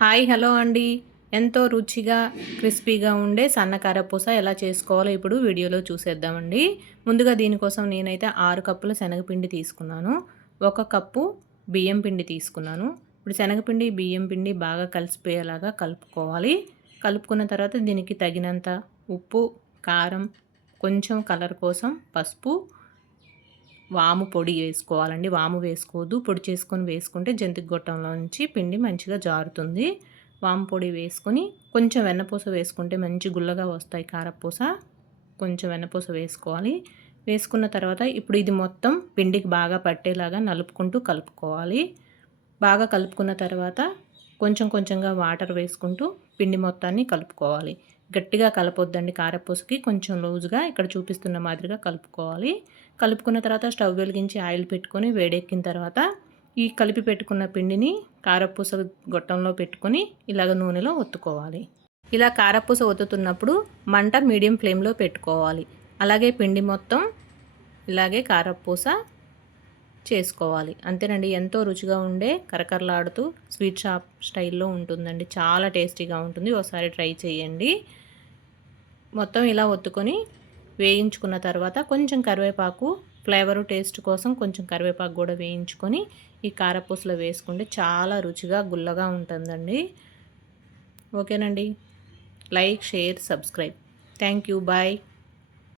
Hi hello అండి. ఎంతో రుచిగా క్రిస్పీగా ఉండే సన్న కారపూస ఎలా చేసుకోవాలో ఇప్పుడు వీడియోలో చూసేద్దామండి. ముందుగా దీనికోసం నేనైతే 6 కప్పుల శనగపిండి తీసుకున్నాను. 1 కప్పు బియ్యం పిండి తీసుకున్నాను. ఇప్పుడు శనగపిండి బియ్యం పిండి బాగా కలిసిపోయేలాగా కలుపుకోవాలి. కలుపుకున్న తర్వాత దీనికి తగినంత ఉప్పు, కారం, కొంచెం కలర్ కోసం పసుపు, వాము పొడి వేసుకోవాలండి. వాము వేసుకోవద్దు. పొడి చేసుకొని వేసుకుంటే జంతిక గొట్టంలోంచి పిండి మంచిగా జారుతుంది. వాము పొడి వేసుకొని కొంచెం వెన్నపూస వేసుకుంటే మంచి గుల్లగా వస్తాయి కారపూస. కొంచెం వెన్నపూస వేసుకోవాలి. వేసుకున్న తర్వాత ఇప్పుడు ఇది మొత్తం పిండికి బాగా పట్టేలాగా నలుపుకుంటూ కలుపుకోవాలి. బాగా కలుపుకున్న తర్వాత కొంచెం కొంచెంగా వాటర్ వేసుకుంటూ పిండి మొత్తాన్ని కలుపుకోవాలి. గట్టిగా కలపొద్దండి కారపూసకి, కొంచెం లూజ్గా ఇక్కడ చూపిస్తున్న మాదిరిగా కలుపుకోవాలి. కలుపుకున్న తర్వాత స్టవ్ వెలిగించి ఆయిల్ పెట్టుకొని వేడెక్కిన తర్వాత ఈ కలిపి పెట్టుకున్న పిండిని కారపూస గొట్టంలో పెట్టుకొని ఇలాగ నూనెలో ఒత్తుకోవాలి. ఇలా కారపూస ఒత్తుతున్నప్పుడు మంట మీడియం ఫ్లేమ్లో పెట్టుకోవాలి. అలాగే పిండి మొత్తం ఇలాగే కారపూస చేసుకోవాలి. అంతేనండి, ఎంతో రుచిగా ఉండే కరకరలాడుతూ స్వీట్ షాప్ స్టైల్లో ఉంటుందండి. చాలా టేస్టీగా ఉంటుంది. ఒకసారి ట్రై చేయండి. మొత్తం ఇలా ఒత్తుకొని వేయించుకున్న తర్వాత కొంచెం కరివేపాకు, ఫ్లేవరు టేస్ట్ కోసం కొంచెం కరివేపాకు కూడా వేయించుకొని ఈ కారపూసలో వేసుకుంటే చాలా రుచిగా గుల్లగా ఉంటుందండి. ఓకేనండి. Like, share, subscribe. Thank you. Bye.